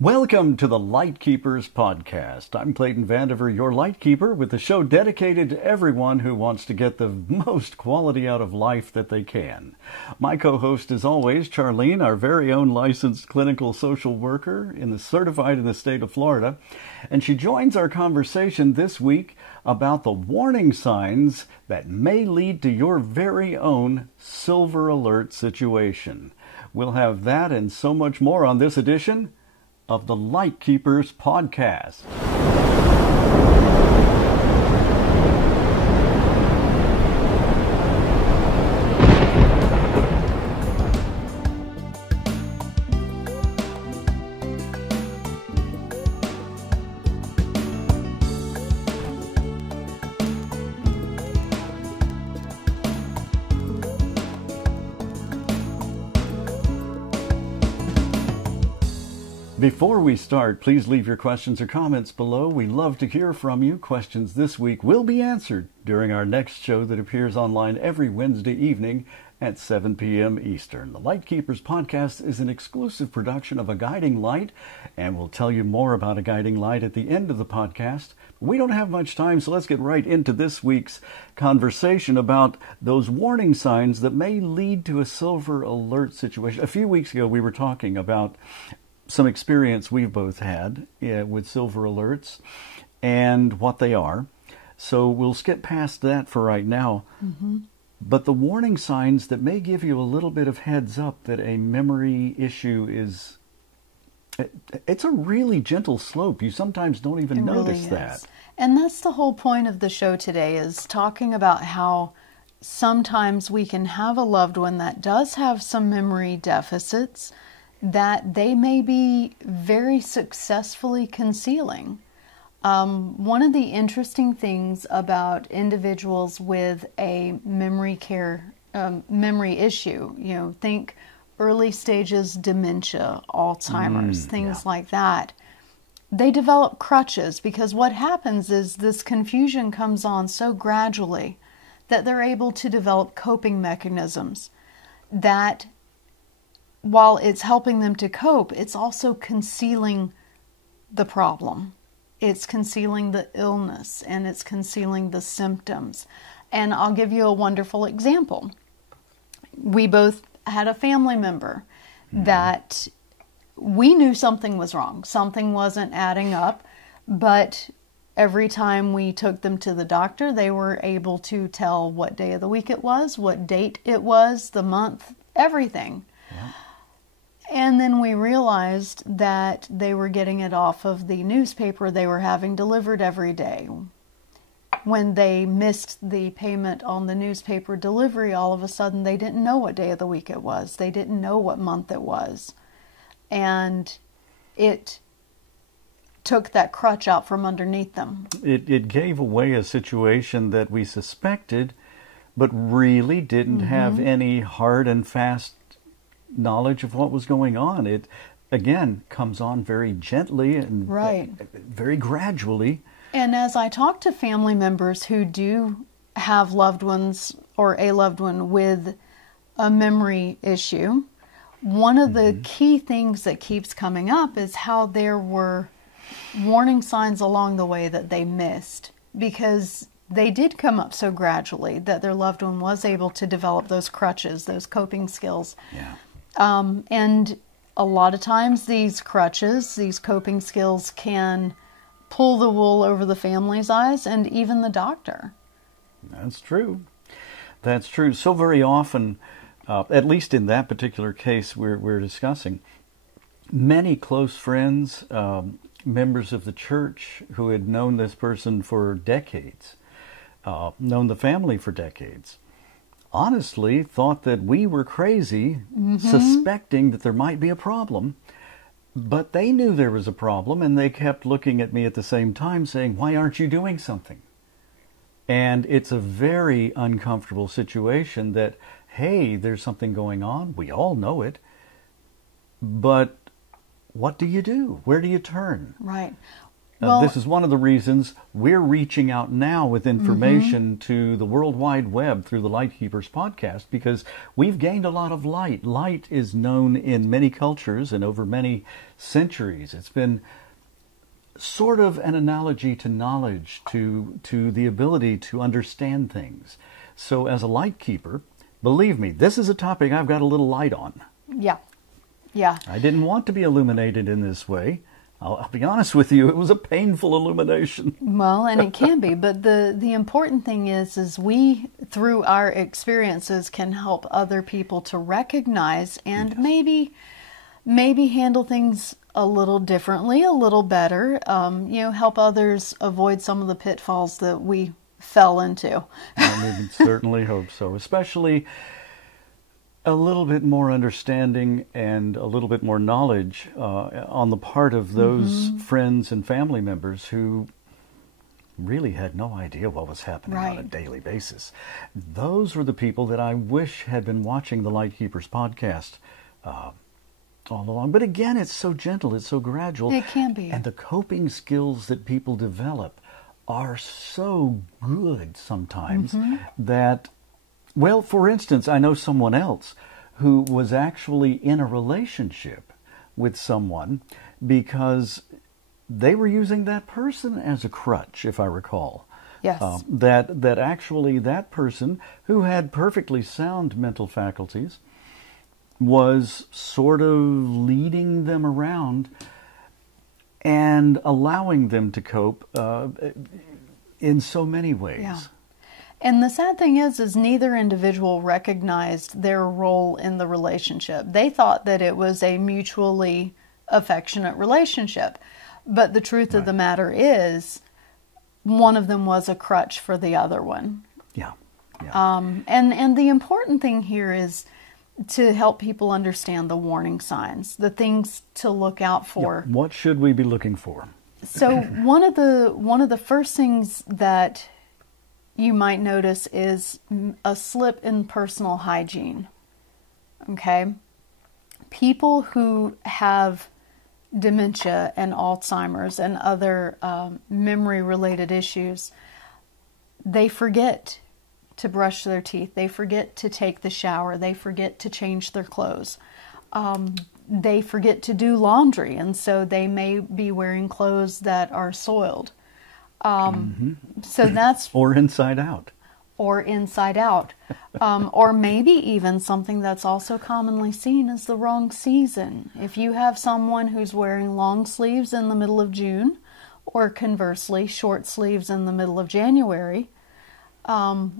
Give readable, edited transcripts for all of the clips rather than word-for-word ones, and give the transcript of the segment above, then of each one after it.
Welcome to the Lightkeepers Podcast. I'm Clayton Vandiver, your Lightkeeper, with a show dedicated to everyone who wants to get the most quality out of life that they can. My co-host, as always, Charlene, our very own licensed clinical social worker certified in the state of Florida, and she joins our conversation this week about the warning signs that may lead to your very own silver alert situation. We'll have that and so much more on this edition of the Lightkeepers Podcast. Before we start, please leave your questions or comments below. We love to hear from you. Questions this week will be answered during our next show that appears online every Wednesday evening at 7 p.m. Eastern. The Lightkeepers Podcast is an exclusive production of A Guiding Light, and we'll tell you more about A Guiding Light at the end of the podcast. We don't have much time, so let's get right into this week's conversation about those warning signs that may lead to a silver alert situation. A few weeks ago, we were talking about some experience we've both had with silver alerts and what they are. So we'll skip past that for right now. But the warning signs that may give you a little bit of heads up that a memory issue is, it's a really gentle slope. You sometimes don't even notice that. And that's the whole point of the show today, is talking about how sometimes we can have a loved one that does have some memory deficits that they may be very successfully concealing. One of the interesting things about individuals with a memory issue, think early stages dementia, Alzheimer's, things like that. They develop crutches because what happens is this confusion comes on so gradually that they're able to develop coping mechanisms that, while it's helping them to cope, it's also concealing the problem. It's concealing the illness, and it's concealing the symptoms. And I'll give you a wonderful example. We both had a family member that we knew something was wrong. Something wasn't adding up, but every time we took them to the doctor, they were able to tell what day of the week it was, what date it was, the month, everything. Yeah. And then we realized that they were getting it off of the newspaper they were having delivered every day. When they missed the payment on the newspaper delivery, all of a sudden they didn't know what day of the week it was. They didn't know what month it was. And it took that crutch out from underneath them. It gave away a situation that we suspected, but really didn't have any hard and fast knowledge of what was going on. It, again, comes on very gently and very gradually. And as I talk to family members who do have loved ones or a loved one with a memory issue, one of the key things that keeps coming up is how there were warning signs along the way that they missed, because they did come up so gradually that their loved one was able to develop those crutches, those coping skills. Yeah. And a lot of times these crutches, these coping skills, can pull the wool over the family's eyes and even the doctor. That's true. That's true. So very often, at least in that particular case we're discussing, many close friends, members of the church who had known this person for decades, known the family for decades, honestly thought that we were crazy, suspecting that there might be a problem. But they knew there was a problem, and they kept looking at me at the same time saying, "Why aren't you doing something?" And it's a very uncomfortable situation that, hey, there's something going on. We all know it. But what do you do? Where do you turn? Right. This is one of the reasons we're reaching out now with information to the World Wide Web through the Lightkeepers podcast, because we've gained a lot of light. Light is known in many cultures and over many centuries. It's been sort of an analogy to knowledge, to the ability to understand things. So as a light keeper, believe me, this is a topic I've got a little light on. Yeah. Yeah. I didn't want to be illuminated in this way. I'll be honest with you, it was a painful illumination. Well, and it can be, but the important thing is we, through our experiences, can help other people to recognize and maybe handle things a little differently, a little better, help others avoid some of the pitfalls that we fell into. I would certainly hope so, especially a little bit more understanding and a little bit more knowledge on the part of those friends and family members who really had no idea what was happening on a daily basis. Those were the people that I wish had been watching the Lightkeepers podcast all along. But again, it's so gentle, it's so gradual. It can be. And the coping skills that people develop are so good sometimes that, well, for instance, I know someone else who was actually in a relationship with someone because they were using that person as a crutch, if I recall. Yes. That actually that person, who had perfectly sound mental faculties, was sort of leading them around and allowing them to cope in so many ways. Yeah. And the sad thing is neither individual recognized their role in the relationship. They thought that it was a mutually affectionate relationship. But the truth of the matter is, one of them was a crutch for the other one. Yeah. And the important thing here is to help people understand the warning signs, the things to look out for. Yeah. What should we be looking for? So one of the first things that you might notice is a slip in personal hygiene. Okay? People who have dementia and Alzheimer's and other memory-related issues, they forget to brush their teeth. They forget to take the shower. They forget to change their clothes. They forget to do laundry, and so they may be wearing clothes that are soiled. So that's or inside out. Or inside out. Or maybe even something that's also commonly seen is the wrong season. If you have someone who's wearing long sleeves in the middle of June, or conversely, short sleeves in the middle of January,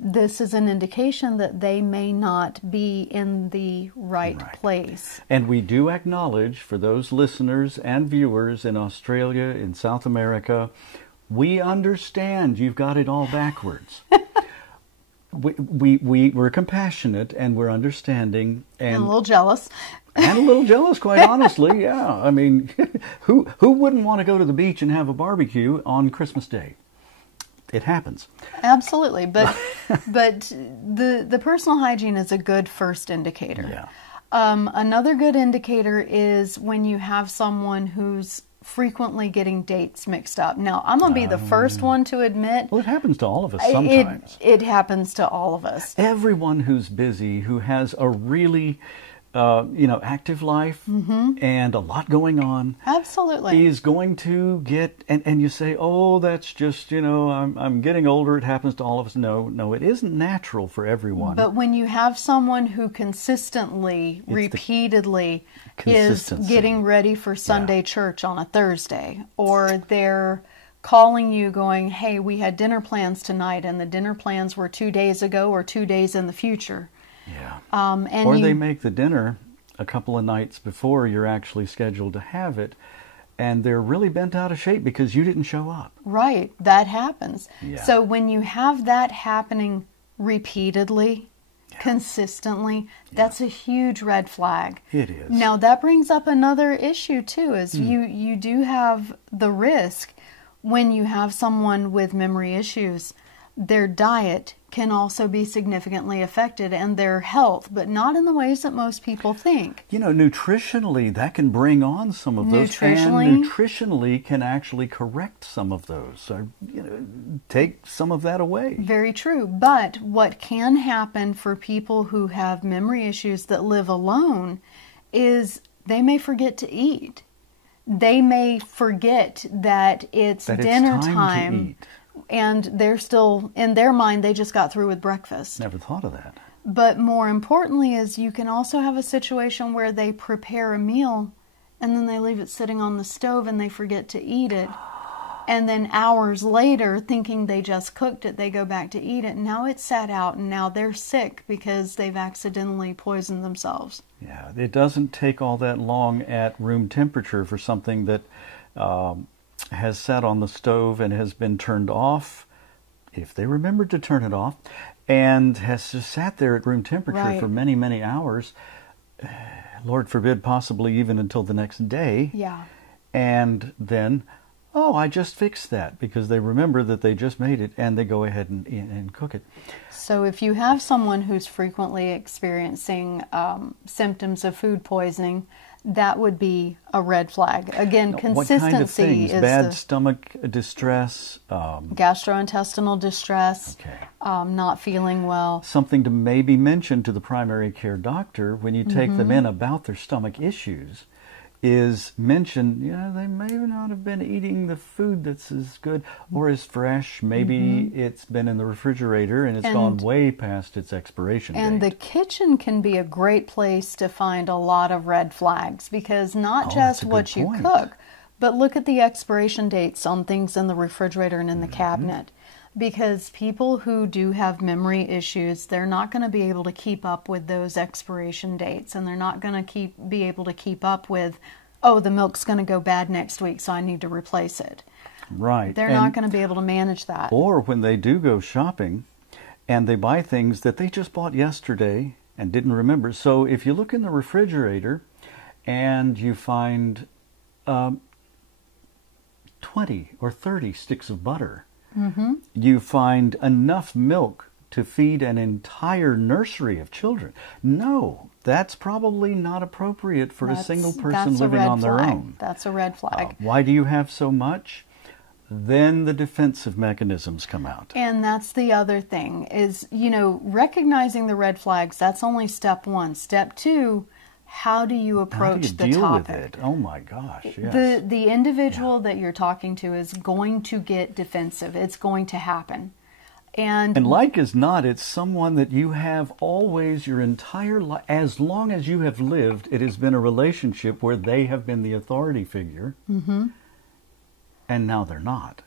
this is an indication that they may not be in the right place. And we do acknowledge, for those listeners and viewers in Australia, in South America, we understand you've got it all backwards. We're compassionate and we're understanding and a little jealous. And a little jealous, quite honestly. Yeah, I mean, who wouldn't want to go to the beach and have a barbecue on Christmas Day? It happens. Absolutely, but the personal hygiene is a good first indicator. Yeah. Another good indicator is when you have someone who's frequently getting dates mixed up. Now, I'm going to be the first one to admit... Well, it happens to all of us sometimes. It happens to all of us. Everyone who's busy, who has a really, active life and a lot going on... Absolutely. ...is going to get... And you say, oh, that's just, I'm getting older. It happens to all of us. No, it isn't natural for everyone. But when you have someone who consistently, repeatedly... is getting ready for Sunday church on a Thursday, or they're calling you going, hey, we had dinner plans tonight, and the dinner plans were 2 days ago or 2 days in the future. Yeah. Or they make the dinner a couple of nights before you're actually scheduled to have it, and they're really bent out of shape because you didn't show up. Right. That happens. Yeah. So when you have that happening repeatedly, consistently, that's a huge red flag. It is. Now that brings up another issue too, is you do have the risk when you have someone with memory issues their diet can also be significantly affected, and their health, but not in the ways that most people think. You know, nutritionally, that can bring on some of those. Nutritionally? And nutritionally can actually correct some of those. So, take some of that away. Very true. But what can happen for people who have memory issues that live alone is they may forget to eat. They may forget that it's dinner time to eat. And they're still, in their mind, they just got through with breakfast. Never thought of that. But more importantly is you can also have a situation where they prepare a meal and then they leave it sitting on the stove and they forget to eat it. And then hours later, thinking they just cooked it, they go back to eat it. And now it's sat out and now they're sick because they've accidentally poisoned themselves. Yeah, it doesn't take all that long at room temperature for something that has sat on the stove and has been turned off, if they remembered to turn it off, and has just sat there at room temperature for many, many hours, Lord forbid, possibly even until the next day. Yeah. And then, I just fixed that, because they remember that they just made it, and they go ahead and cook it. So if you have someone who's frequently experiencing symptoms of food poisoning, that would be a red flag. Again, consistency what kind of things? is bad stomach distress, gastrointestinal distress, not feeling well. Something to maybe mention to the primary care doctor when you take them in about their stomach issues is mention, they may not have been eating the food that's as good or as fresh. Maybe it's been in the refrigerator and it's gone way past its expiration date. And the kitchen can be a great place to find a lot of red flags, because not just what you cook, but look at the expiration dates on things in the refrigerator and in the cabinet. Because people who do have memory issues, they're not going to be able to keep up with those expiration dates, and they're not going to be able to keep up with, the milk's going to go bad next week, so I need to replace it. Right. They're not going to be able to manage that. Or when they do go shopping and they buy things that they just bought yesterday and didn't remember. So if you look in the refrigerator and you find 20 or 30 sticks of butter, you find enough milk to feed an entire nursery of children. No, that's probably not appropriate for a single person living on their own. That's a red flag. Why do you have so much? Then the defensive mechanisms come out. And that's the other thing is, recognizing the red flags, that's only step one. Step two, how do you approach the topic? How do you deal with it? Oh my gosh, yes. The individual that you're talking to is going to get defensive. It's going to happen. And like as not, it's someone that you have always your entire life, as long as you have lived, it has been a relationship where they have been the authority figure, and now they're not.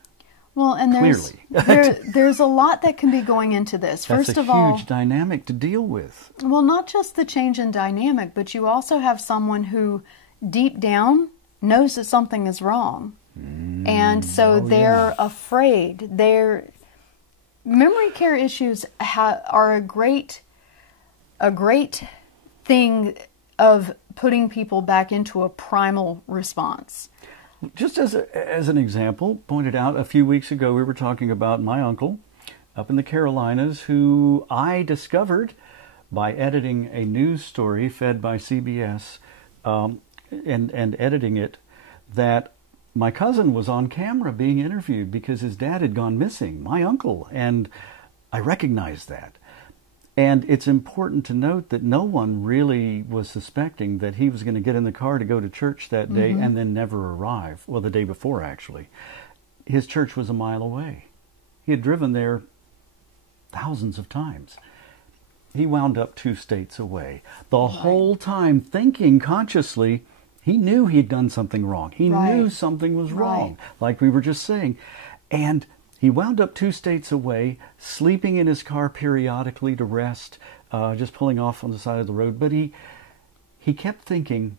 Well, and there's a lot that can be going into this. First of all, that's a huge dynamic to deal with. Well, not just the change in dynamic, but you also have someone who deep down knows that something is wrong. And so they're afraid. Memory care issues are a great thing of putting people back into a primal response. Just as an example, pointed out a few weeks ago, we were talking about my uncle up in the Carolinas, who I discovered by editing a news story fed by CBS and editing it, that my cousin was on camera being interviewed because his dad had gone missing, my uncle, and I recognized that. And it's important to note that no one really was suspecting that he was going to get in the car to go to church that day and then never arrive. Well, the day before, actually. His church was a mile away. He had driven there thousands of times. He wound up 2 states away. The whole time thinking consciously, he knew he'd done something wrong. He knew something was wrong, like we were just saying. And he wound up 2 states away, sleeping in his car periodically to rest, just pulling off on the side of the road. But he kept thinking,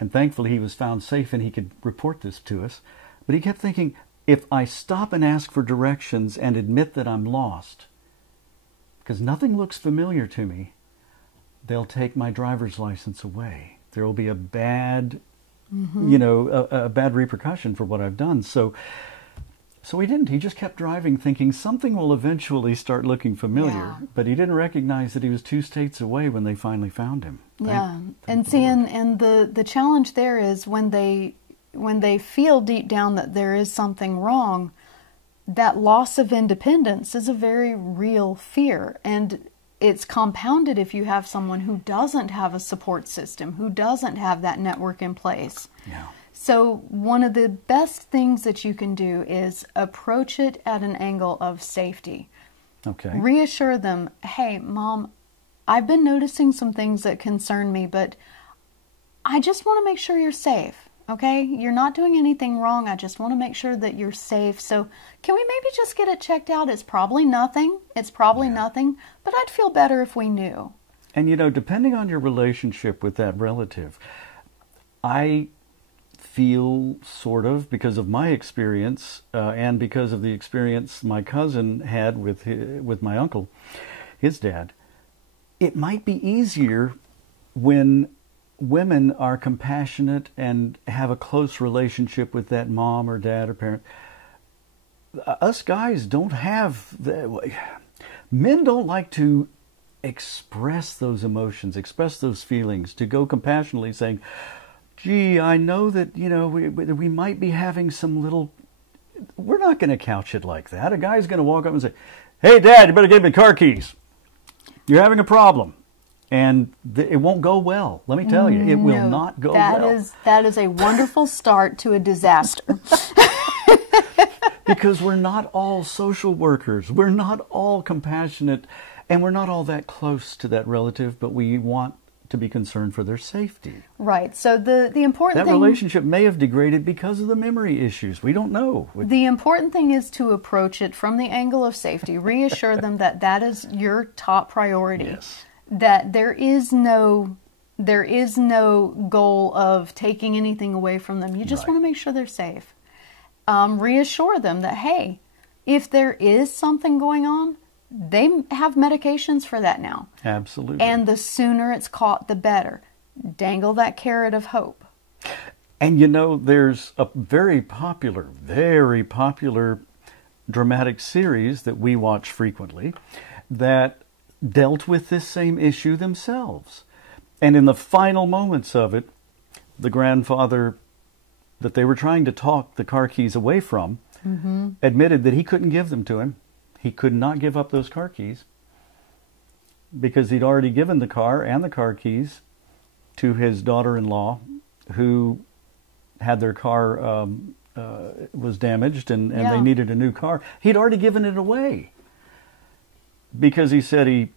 and thankfully he was found safe and he could report this to us, but he kept thinking, if I stop and ask for directions and admit that I'm lost, because nothing looks familiar to me, they'll take my driver's license away. There will be a bad, a bad repercussion for what I've done. So So he didn't. He just kept driving thinking something will eventually start looking familiar. Yeah. But he didn't recognize that he was 2 states away when they finally found him. And see, and the challenge there is when they feel deep down that there is something wrong, that loss of independence is a very real fear. And it's compounded if you have someone who doesn't have a support system, who doesn't have that network in place. Yeah. So one of the best things that you can do is approach it at an angle of safety. Okay. Reassure them, hey, Mom, I've been noticing some things that concern me, but I just want to make sure you're safe, okay? You're not doing anything wrong. I just want to make sure that you're safe. So can we maybe just get it checked out? It's probably nothing. It's probably nothing, but I'd feel better if we knew. And, you know, depending on your relationship with that relative, I feel sort of, because of my experience and because of the experience my cousin had with my uncle, his dad, it might be easier when women are compassionate and have a close relationship with that mom or dad or parent. Us guys don't have men don't like to express those emotions, express those feelings, to go compassionately saying, gee, I know that, you know, we might be having some little... We're not going to couch it like that. A guy's going to walk up and say, hey, Dad, you better give me car keys. You're having a problem. And it won't go well. Let me tell you, it will not go well. That is a wonderful start to a disaster. Because we're not all social workers. We're not all compassionate. And we're not all that close to that relative, but we want to be concerned for their safety. Right. So the important thing... That relationship may have degraded because of the memory issues. We don't know. The important thing is to approach it from the angle of safety. Reassure them that that is your top priority. Yes. That there is no goal of taking anything away from them. You just want to make sure they're safe. Reassure them that, hey, if there is something going on, they have medications for that now. Absolutely. And the sooner it's caught, the better. Dangle that carrot of hope. And you know, there's a very popular dramatic series that we watch frequently that dealt with this same issue themselves. And in the final moments of it, the grandfather that they were trying to talk the car keys away from admitted that he couldn't give them to him. He could not give up those car keys because he'd already given the car and the car keys to his daughter-in-law, who had their car was damaged and they needed a new car. He'd already given it away because he said he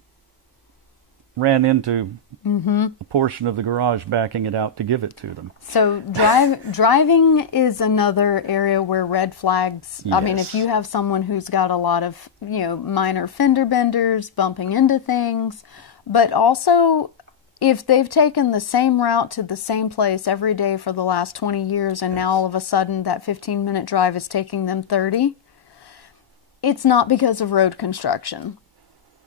ran into a portion of the garage backing it out to give it to them. So driving is another area where red flags, Yes. I mean, if you have someone who's got a lot of, minor fender benders, bumping into things, but also if they've taken the same route to the same place every day for the last 20 years and now all of a sudden that 15-minute drive is taking them 30, it's not because of road construction.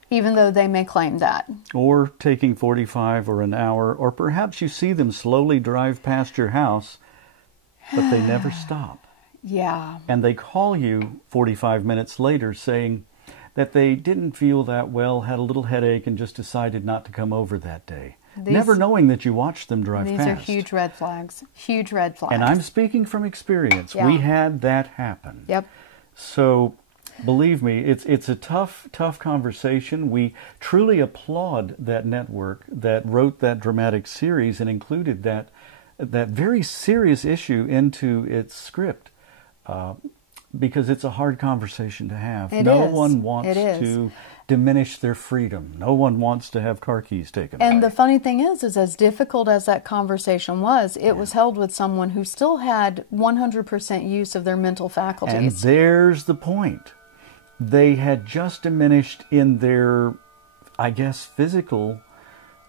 Even though they may claim that. Or taking 45 or an hour, or perhaps you see them slowly drive past your house, but they never stop. Yeah. And they call you 45 minutes later saying that they didn't feel that well, had a little headache, and just decided not to come over that day. Never knowing that you watched them drive past. These are huge red flags. Huge red flags. And I'm speaking from experience. Yeah. We had that happen. Yep. So... believe me, it's a tough conversation. We truly applaud that network that wrote that dramatic series and included that very serious issue into its script, because it's a hard conversation to have. No one wants to diminish their freedom. No one wants to have car keys taken away. And the funny thing is as difficult as that conversation was, it was held with someone who still had 100% use of their mental faculties. And there's the point. They had just diminished in their, I guess, physical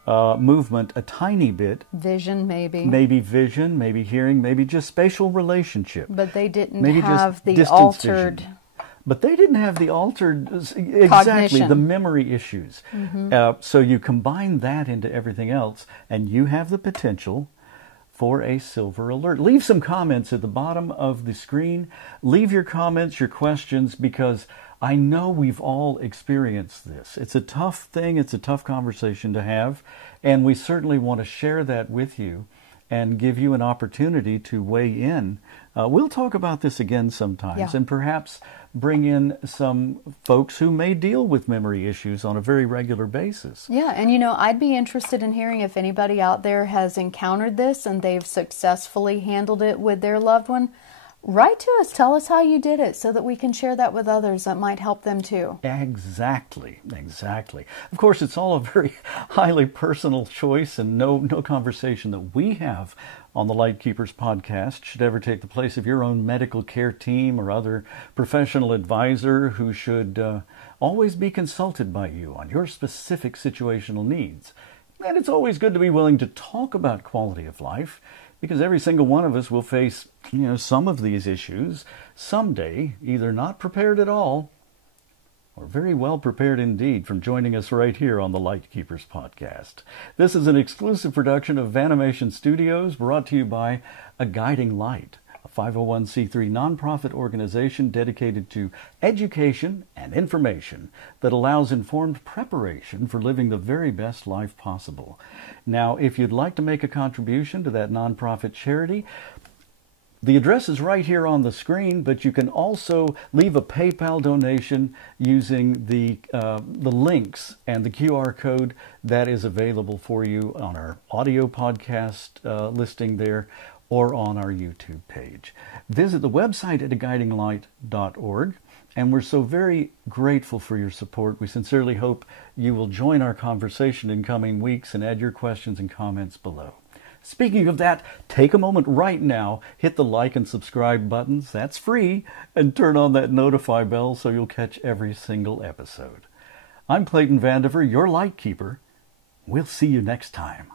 movement a tiny bit. Vision, maybe. Maybe vision, maybe hearing, maybe just spatial relationship. But they didn't maybe have the distance altered... vision. But they didn't have the altered, exactly, cognition. the memory issues. So you combine that into everything else, and you have the potential for a silver alert. Leave some comments at the bottom of the screen. Leave your comments, your questions, because I know we've all experienced this. It's a tough thing. It's a tough conversation to have, and we certainly want to share that with you and give you an opportunity to weigh in. We'll talk about this again sometimes, and perhaps bring in some folks who may deal with memory issues on a very regular basis. Yeah, and I'd be interested in hearing if anybody out there has encountered this and they've successfully handled it with their loved one. Write to us. Tell us how you did it so that we can share that with others. That might help them too. Exactly. Of course, it's all a very highly personal choice, and no conversation that we have on the Lightkeepers podcast should ever take the place of your own medical care team or other professional advisor, who should always be consulted by you on your specific situational needs. And it's always good to be willing to talk about quality of life, because every single one of us will face, some of these issues someday, either not prepared at all or very well prepared indeed, from joining us right here on the Lightkeepers Podcast. This is an exclusive production of Vanimation Studios, brought to you by A Guiding Light, a 501c3 nonprofit organization dedicated to education and information that allows informed preparation for living the very best life possible. Now, if you'd like to make a contribution to that nonprofit charity, the address is right here on the screen, but you can also leave a PayPal donation using the links and the QR code that is available for you on our audio podcast listing there, or on our YouTube page. Visit the website at aguidinglight.org, and we're so very grateful for your support. We sincerely hope you will join our conversation in coming weeks and add your questions and comments below. Speaking of that, take a moment right now, hit the like and subscribe buttons, that's free, and turn on that notify bell so you'll catch every single episode. I'm Clayton Vandiver, your Lightkeeper. We'll see you next time.